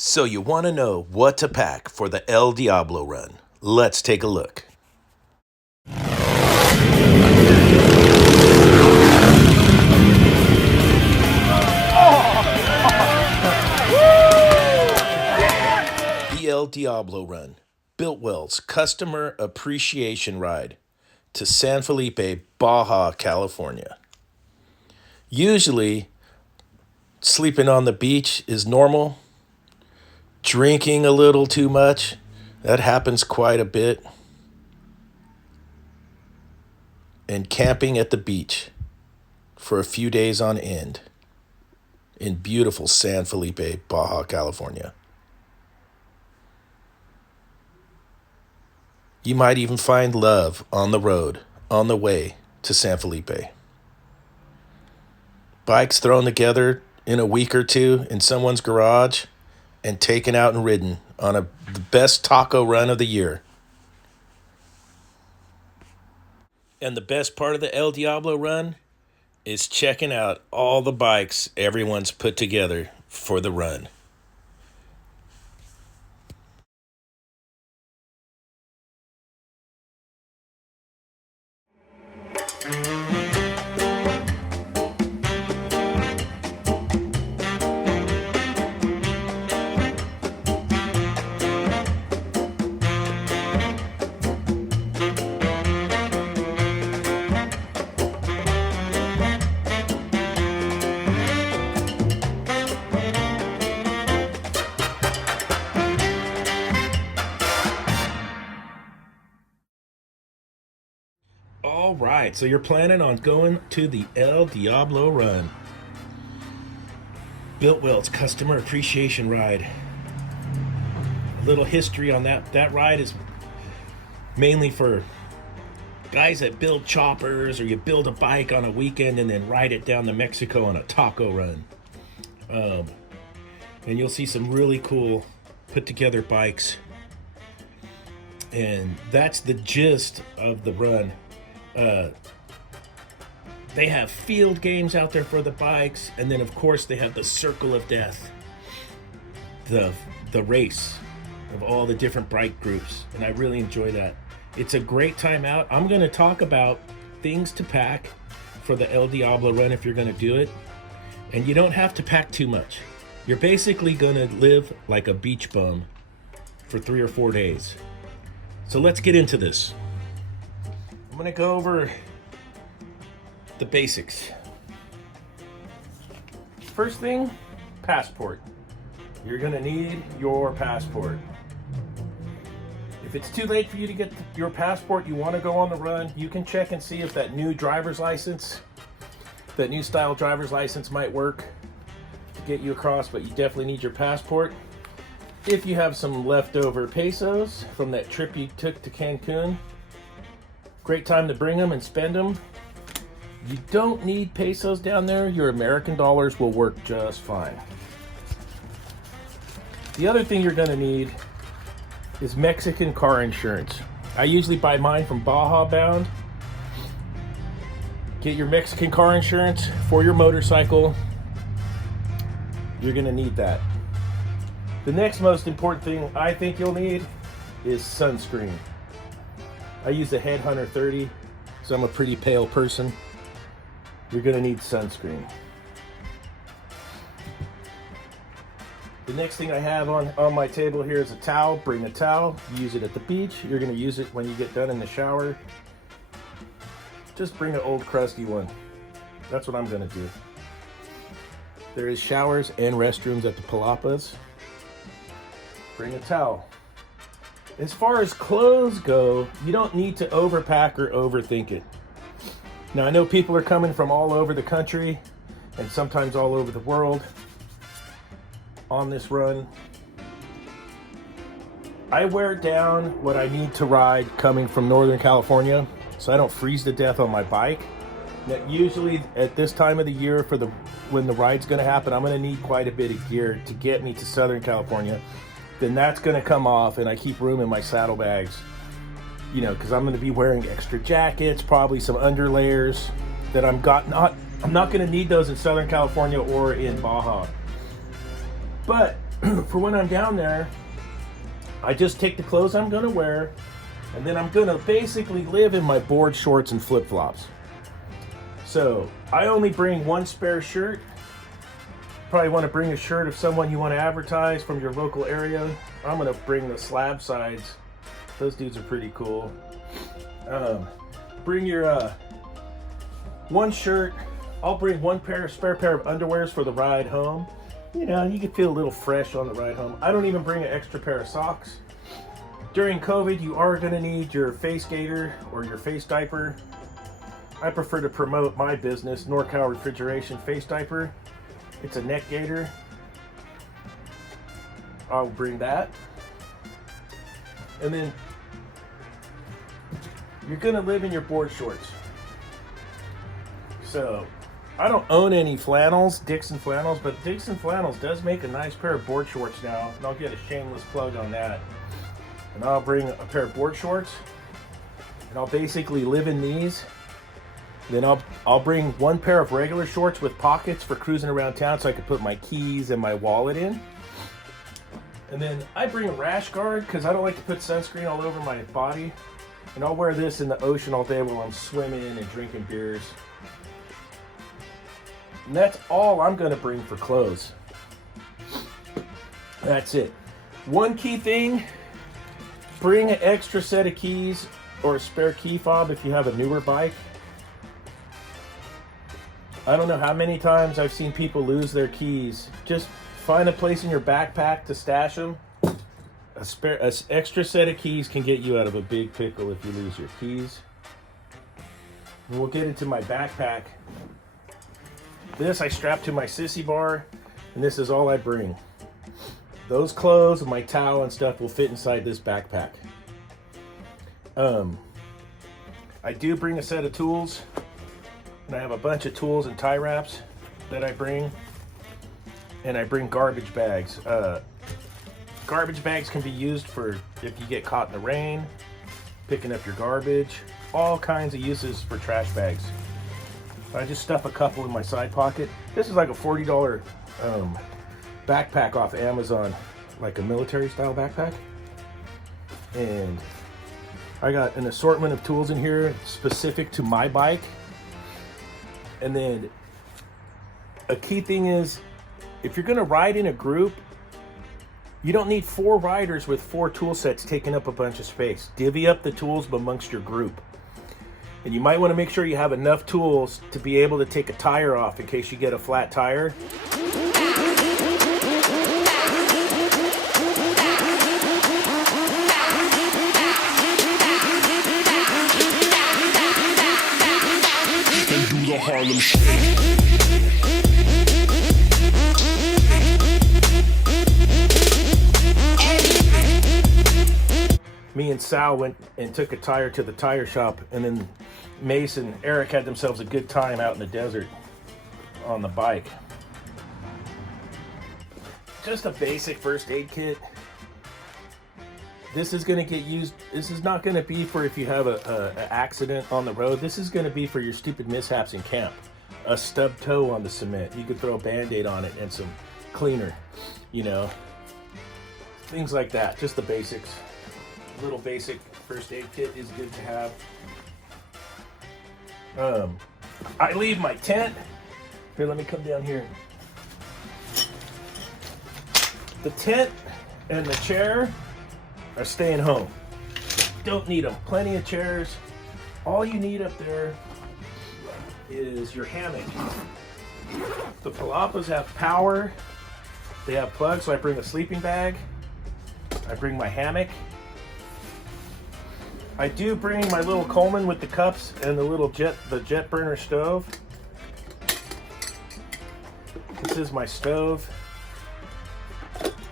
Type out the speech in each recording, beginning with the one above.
So you want to know what to pack for the El Diablo run? Let's take a look. The El Diablo Run, Biltwell's Customer Appreciation Ride to San Felipe, Baja, California. Usually, sleeping on the beach is normal. Drinking a little too much, that happens quite a bit. And camping at the beach for a few days on end in beautiful San Felipe, Baja, California. You might even find love on the road, on the way to San Felipe. Bikes thrown together in a week or two in someone's garage and taken out and ridden on the best taco run of the year. And the best part of the El Diablo run is checking out all the bikes everyone's put together for the run. All right, so you're planning on going to the El Diablo Run. Biltwell's Customer Appreciation Ride. A little history on that. That ride is mainly for guys that build choppers, or you build a bike on a weekend and then ride it down to Mexico on a taco run. And you'll see some really cool put together bikes. And that's the gist of the run. They have field games out there for the bikes, and then of course they have the Circle of Death, the race of all the different bike groups, and I really enjoy that. It's a great time out. I'm going to talk about things to pack for the El Diablo run if you're going to do it, and you don't have to pack too much. You're basically going to live like a beach bum for 3 or 4 days. So let's get into this. I'm going to go over the basics. First thing, passport. You're going to need your passport. If it's too late for you to get your passport, you want to go on the run, you can check and see if that new driver's license, that new style driver's license might work to get you across, but you definitely need your passport. If you have some leftover pesos from that trip you took to Cancun, great time to bring them and spend them. You don't need pesos down there. Your American dollars will work just fine. The other thing you're going to need is Mexican car insurance. I usually buy mine from Baja bound. Get your Mexican car insurance for your motorcycle. You're going to need that. The next most important thing I think you'll need is sunscreen. I use the Headhunter 30, so I'm a pretty pale person. You're going to need sunscreen. The next thing I have on my table here is a towel. Bring a towel. Use it at the beach. You're going to use it when you get done in the shower. Just bring an old crusty one. That's what I'm going to do. There is showers and restrooms at the Palapas. Bring a towel. As far as clothes go, you don't need to overpack or overthink it. Now, I know people are coming from all over the country and sometimes all over the world on this run. I wear down what I need to ride coming from Northern California so I don't freeze to death on my bike. Now, usually at this time of the year when the ride's going to happen, I'm going to need quite a bit of gear to get me to Southern California. Then that's going to come off, and I keep room in my saddlebags, because I'm going to be wearing extra jackets, probably some underlayers that I'm not going to need those in Southern California or in Baja. But for when I'm down there, I just take the clothes I'm gonna wear, and then I'm gonna basically live in my board shorts and flip-flops. So I only bring one spare shirt. Probably want to bring a shirt of someone you want to advertise from your local area. I'm gonna bring the slab sides. Those dudes are pretty cool. Bring your one shirt. I'll bring one spare pair of underwears for the ride home. You know, you can feel a little fresh on the ride home. I don't even bring an extra pair of socks. During COVID, you are gonna need your face gaiter or your face diaper. I prefer to promote my business, NorCal Refrigeration Face Diaper. It's a neck gaiter. I'll bring that. And then you're gonna live in your board shorts. So I don't own any flannels, Dixon flannels, but Dixon flannels does make a nice pair of board shorts now, and I'll get a shameless plug on that. And I'll bring a pair of board shorts, and I'll basically live in these. Then I'll bring one pair of regular shorts with pockets for cruising around town so I can put my keys and my wallet in. And then I bring a rash guard because I don't like to put sunscreen all over my body. And I'll wear this in the ocean all day while I'm swimming and drinking beers. And that's all I'm going to bring for clothes. That's it. One key thing, bring an extra set of keys or a spare key fob if you have a newer bike. I don't know how many times I've seen people lose their keys. Just find a place in your backpack to stash them. An extra set of keys can get you out of a big pickle if you lose your keys. And we'll get into my backpack. This I strap to my sissy bar, and this is all I bring. Those clothes and my towel and stuff will fit inside this backpack. I do bring a set of tools. And I have a bunch of tools and tie wraps that I bring. And I bring garbage bags. Garbage bags can be used for if you get caught in the rain, picking up your garbage, all kinds of uses for trash bags. I just stuff a couple in my side pocket. This is like a $40 backpack off Amazon, like a military style backpack. And I got an assortment of tools in here specific to my bike. And then a key thing is, if you're gonna ride in a group, you don't need 4 riders with 4 tool sets taking up a bunch of space. Divvy up the tools amongst your group. And you might wanna make sure you have enough tools to be able to take a tire off in case you get a flat tire. Harlem Shake. Me and Sal went and took a tire to the tire shop, and then Mace and Eric had themselves a good time out in the desert on the bike. Just a basic first aid kit. This is going to get used. This is not going to be for if you have an accident on the road. This is going to be for your stupid mishaps in camp. A stubbed toe on the cement. You could throw a Band-Aid on it and some cleaner, you know. Things like that. Just the basics. A little basic first aid kit is good to have. I leave my tent. Here, let me come down here. The tent and the chair are staying home. Don't need them. Plenty of chairs. All you need up there is your hammock. The Palapas have power. They have plugs, so I bring a sleeping bag. I bring my hammock. I do bring my little Coleman with the cups and the little jet burner stove. This is my stove.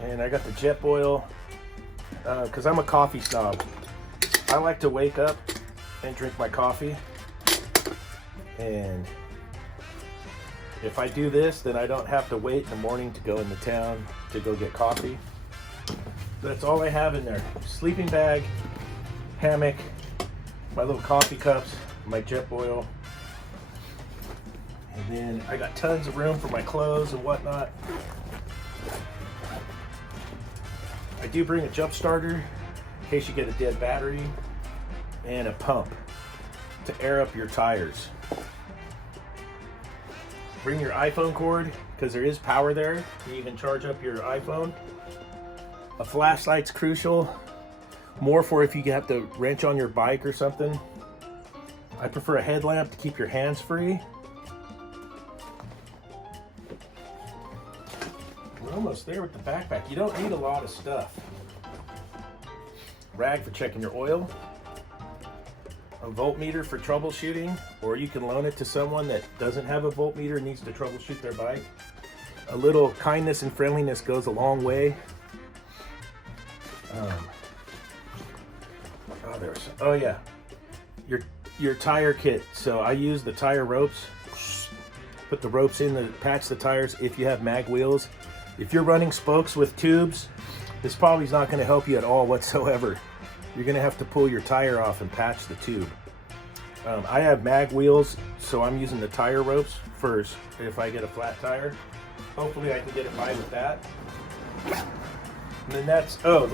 And I got the jet boil. Because I'm a coffee snob. I like to wake up and drink my coffee. And if I do this, then I don't have to wait in the morning to go into town to go get coffee. That's all I have in there. Sleeping bag, hammock, my little coffee cups, my jet boil. And then I got tons of room for my clothes and whatnot. I do bring a jump starter in case you get a dead battery, and a pump to air up your tires. Bring your iPhone cord because there is power there. You can charge up your iPhone. A flashlight's crucial, more for if you have to wrench on your bike or something. I prefer a headlamp to keep your hands free. We're almost there with the backpack. You don't need a lot of stuff. Rag for checking your oil. A voltmeter for troubleshooting, or you can loan it to someone that doesn't have a voltmeter and needs to troubleshoot their bike. A little kindness and friendliness goes a long way. Oh yeah, your tire kit. So I use the tire ropes. Put the ropes in to patch the tires if you have mag wheels. If you're running spokes with tubes, this probably is not going to help you at all whatsoever. You're going to have to pull your tire off and patch the tube. I have mag wheels, so I'm using the tire ropes first if I get a flat tire. Hopefully I can get it by with that. And then that's, a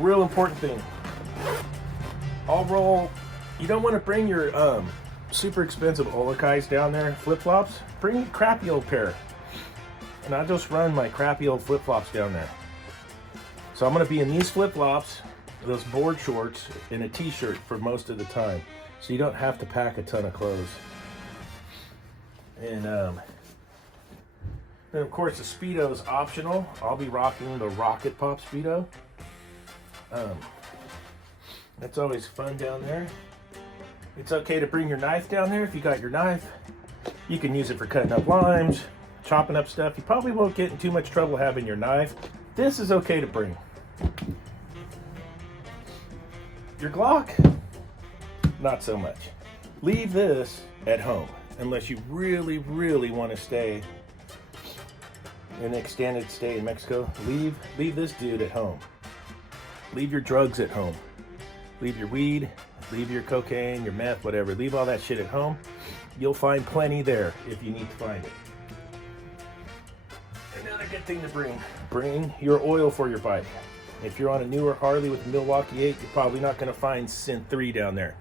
real important thing. You don't want to bring your super expensive Olakais down there, flip-flops. Bring a crappy old pair. And I just run my crappy old flip-flops down there. So I'm going to be in these flip-flops, those board shorts, and a t-shirt for most of the time. So you don't have to pack a ton of clothes. And then of course the Speedo is optional. I'll be rocking the Rocket Pop Speedo. That's always fun down there. It's okay to bring your knife down there if you got your knife. You can use it for cutting up limes, chopping up stuff. You probably won't get in too much trouble having your knife. This is okay to bring. Your Glock, not so much. Leave this at home unless you really, really want to stay an extended stay in Mexico. Leave this dude at home. Leave your drugs at home. Leave your weed, leave your cocaine, your meth, whatever. Leave all that shit at home. You'll find plenty there if you need to find it. Another good thing to bring your oil for your bike. If you're on a newer Harley with a Milwaukee 8, you're probably not going to find Synth 3 down there.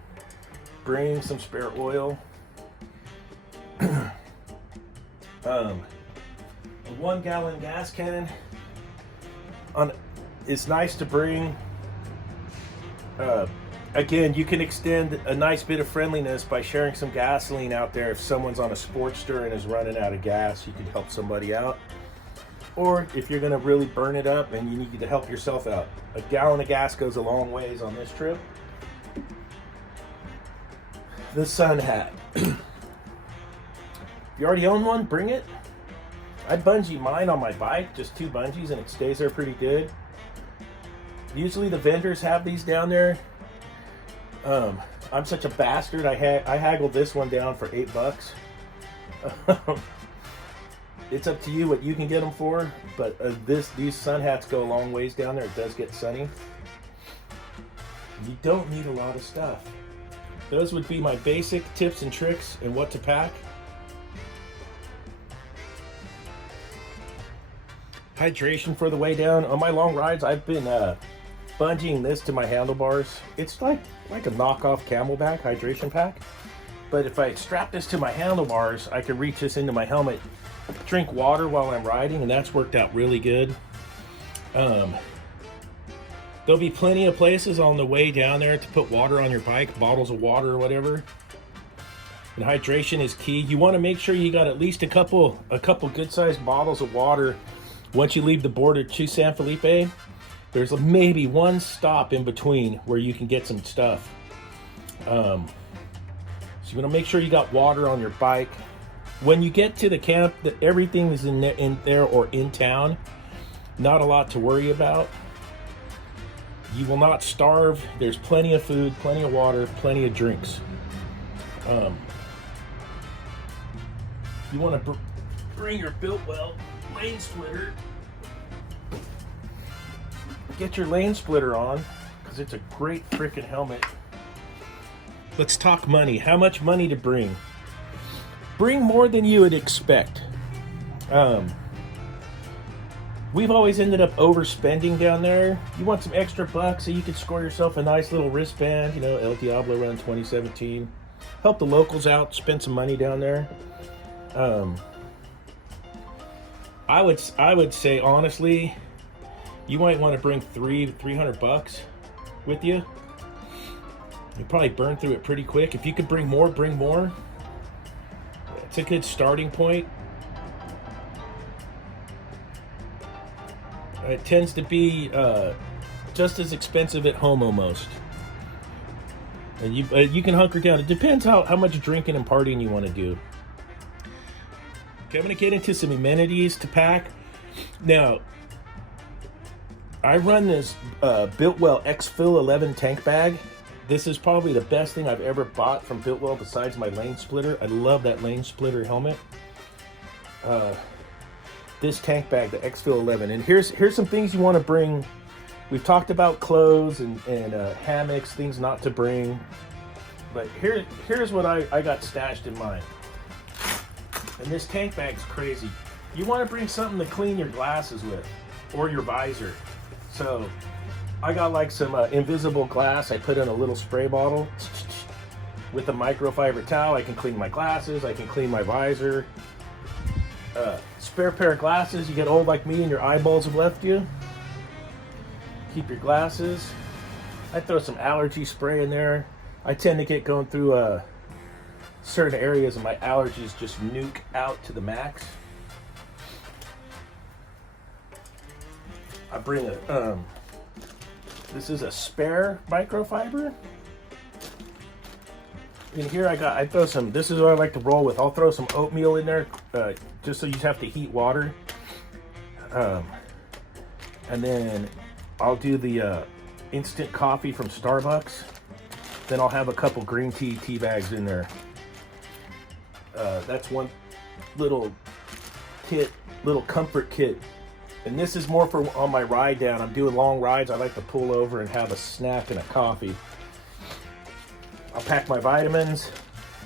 Bring some spare oil. A 1 gallon gas can. It's nice to bring. Again, you can extend a nice bit of friendliness by sharing some gasoline out there. If someone's on a Sportster and is running out of gas, you can help somebody out. Or if you're going to really burn it up and you need to help yourself out. A gallon of gas goes a long ways on this trip. The sun hat. If you already own one, bring it. I bungee mine on my bike, just 2 bungees, and it stays there pretty good. Usually the vendors have these down there. I'm such a bastard. I haggled this one down for $8. It's up to you what you can get them for, but these sun hats go a long ways down there. It does get sunny. You don't need a lot of stuff. Those would be my basic tips and tricks and what to pack. Hydration for the way down. On my long rides, I've been bungeeing this to my handlebars. It's like a knockoff Camelback hydration pack. But if I strap this to my handlebars, I can reach this into my helmet, drink water while I'm riding, and that's worked out really good. There'll be plenty of places on the way down there to put water on your bike, bottles of water or whatever. And hydration is key. You want to make sure you got at least a couple good-sized bottles of water once you leave the border to San Felipe. There's maybe one stop in between where you can get some stuff. So you want to make sure you got water on your bike. When you get to the camp, that everything is in there or in town. Not a lot to worry about. You will not starve. There's plenty of food, plenty of water, plenty of drinks. You want to bring your Biltwell lane splitter. Get your lane splitter on because it's a great freaking helmet. Let's talk money. How much money to bring? Bring more than you would expect. we've always ended up overspending down there. You want some extra bucks so you can score yourself a nice little wristband, you know, El Diablo Run 2017. Help the locals out, spend some money down there. I would say honestly, you might want to bring 300 bucks with you. You probably burn through it pretty quick. If you could bring more, bring more. It's a good starting point. It tends to be just as expensive at home almost. And you can hunker down. It depends how much drinking and partying you want to do. Okay, I'm going to get into some amenities to pack. Now, I run this Builtwell X.V.A.C 11 tank bag. This is probably the best thing I've ever bought from Builtwell besides my lane splitter. I love that lane splitter helmet. This tank bag, the X.V.A.C 11. And here's some things you want to bring. We've talked about clothes and hammocks, things not to bring. But here's what I got stashed in mine. And this tank bag's crazy. You want to bring something to clean your glasses with, or your visor. So I got like some invisible glass. I put in a little spray bottle with a microfiber towel. I can clean my glasses. I can clean my visor. Spare pair of glasses. You get old like me and your eyeballs have left you. Keep your glasses. I throw some allergy spray in there. I tend to get going through certain areas and my allergies just nuke out to the max. I bring a this is a spare microfiber. In here I throw some, this is what I like to roll with. I'll throw some oatmeal in there just so you have to heat water. And then I'll do the instant coffee from Starbucks. Then I'll have a couple green tea bags in there. That's one little kit, little comfort kit. And this is more for on my ride down. I'm doing long rides. I like to pull over and have a snack and a coffee. I'll pack my vitamins.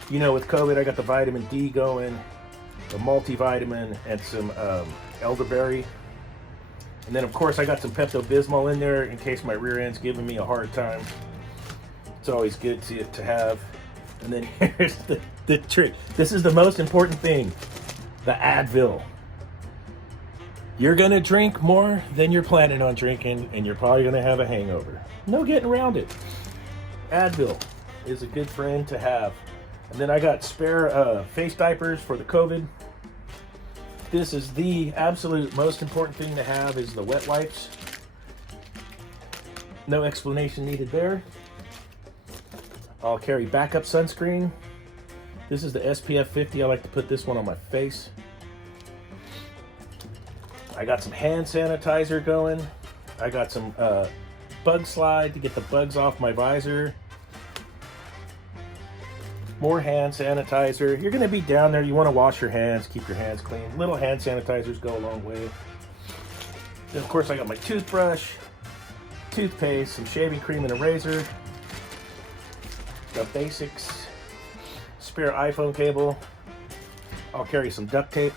You know, with COVID, I got the vitamin D going, the multivitamin, and some elderberry. And then, of course, I got some Pepto-Bismol in there in case my rear end's giving me a hard time. It's always good to have. And then here's the trick. This is the most important thing, the Advil. You're going to drink more than you're planning on drinking, and you're probably going to have a hangover. No getting around it. Advil is a good friend to have. And then I got spare face diapers for the COVID. This is the absolute most important thing to have is the wet wipes. No explanation needed there. I'll carry backup sunscreen. This is the SPF 50. I like to put this one on my face. I got some hand sanitizer going. I got some bug slide to get the bugs off my visor. More hand sanitizer. You're going to be down there. You want to wash your hands, keep your hands clean. Little hand sanitizers go a long way. Then, of course, I got my toothbrush, toothpaste, some shaving cream, and a razor. The basics. Spare iPhone cable. I'll carry some duct tape.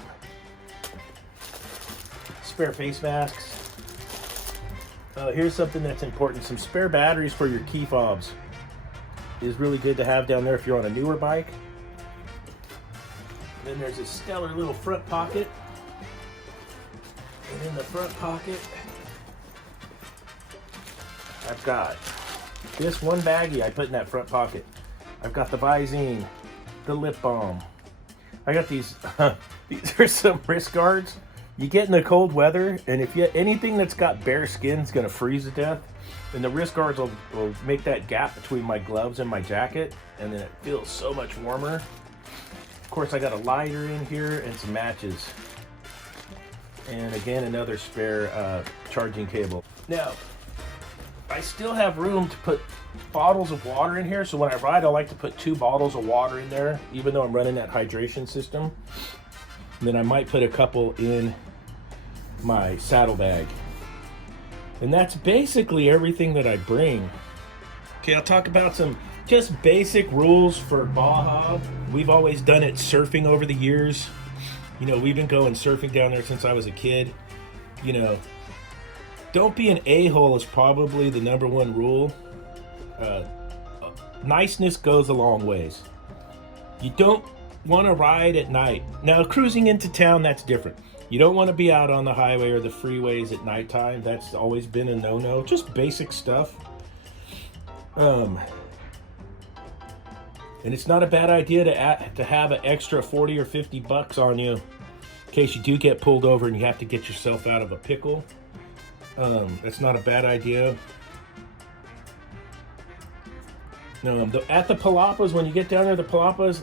Spare face masks. Here's something that's important. Some spare batteries for your key fobs is really good to have down there if you're on a newer bike. Then there's a stellar little front pocket. And in the front pocket, I've got this one baggie I put in that front pocket. I've got the Visine, the lip balm. I got these, these are some wrist guards. You get in the cold weather, and if you anything that's got bare skin is going to freeze to death. And the wrist guards will make that gap between my gloves and my jacket, and then it feels so much warmer. Of course, I got a lighter in here and some matches. And again, another spare charging cable. Now, I still have room to put bottles of water in here, so when I ride, I like to put 2 bottles of water in there, even though I'm running that hydration system. And then I might put a couple in my saddlebag. And that's basically everything that I bring. Okay, I'll talk about some just basic rules for Baja. We've always done it surfing over the years. You know, we've been going surfing down there since I was a kid. You know, don't be an a-hole is probably the #1 rule. Niceness goes a long ways. You don't want to ride at night. Now, cruising into town, that's different. You don't want to be out on the highway or the freeways at nighttime. That's always been a no-no. Just basic stuff. And it's not a bad idea to have an extra 40 or 50 bucks on you in case you do get pulled over and you have to get yourself out of a pickle. That's not a bad idea. At the Palapas, when you get down there, the Palapas,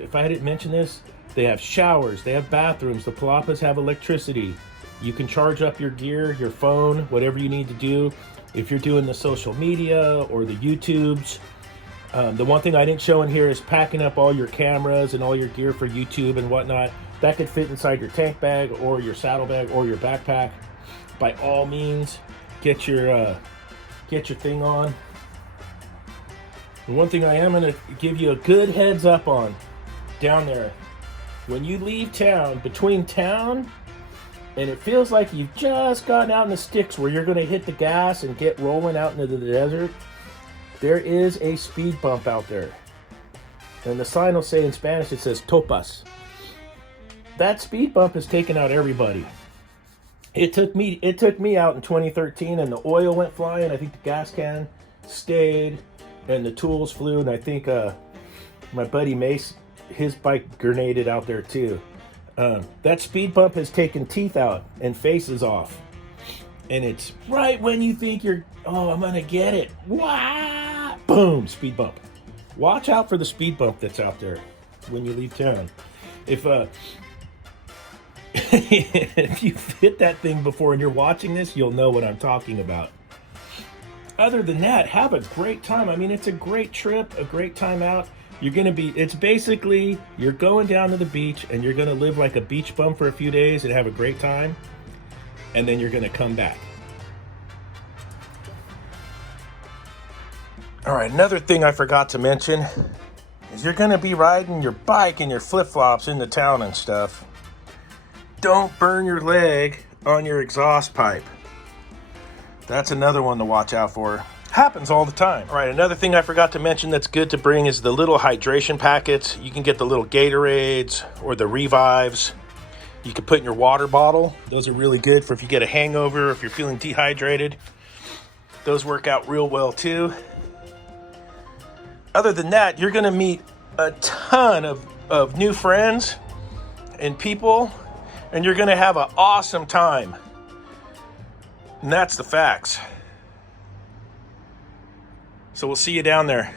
if I hadn't mentioned this, they have showers, they have bathrooms. The Palapas have electricity. You can charge up your gear, your phone, whatever you need to do. If you're doing the social media or the YouTubes. The one thing I didn't show in here is packing up all your cameras and all your gear for YouTube and whatnot. That could fit inside your tank bag or your saddlebag or your backpack. By all means, get your thing on. And one thing I am going to give you a good heads up on down there. When you leave town, between town, and it feels like you've just gotten out in the sticks where you're going to hit the gas and get rolling out into the desert, there is a speed bump out there. And the sign will say in Spanish, it says topas. That speed bump has taken out everybody. It took me out in 2013, and the oil went flying. I think the gas can stayed, and the tools flew, and I think my buddy Mace, his bike grenaded out there too. That speed bump has taken teeth out and faces off. And it's right when you think I'm gonna get it. Wah! Boom, speed bump. Watch out for the speed bump that's out there when you leave town. If if you've hit that thing before and you're watching this, you'll know what I'm talking about. Other than that, have a great time. I mean, it's a great trip, a great time out. It's basically, you're going down to the beach and you're going to live like a beach bum for a few days and have a great time. And then you're going to come back. All right, another thing I forgot to mention is you're going to be riding your bike and your flip-flops into town and stuff. Don't burn your leg on your exhaust pipe. That's another one to watch out for. Happens all the time. All right, another thing I forgot to mention that's good to bring is the little hydration packets. You can get the little Gatorades or the Revives. You can put in your water bottle. Those are really good for if you get a hangover, if you're feeling dehydrated. Those work out real well too. Other than that, you're gonna meet a ton of new friends and people, and you're gonna have an awesome time. And that's the facts. So we'll see you down there.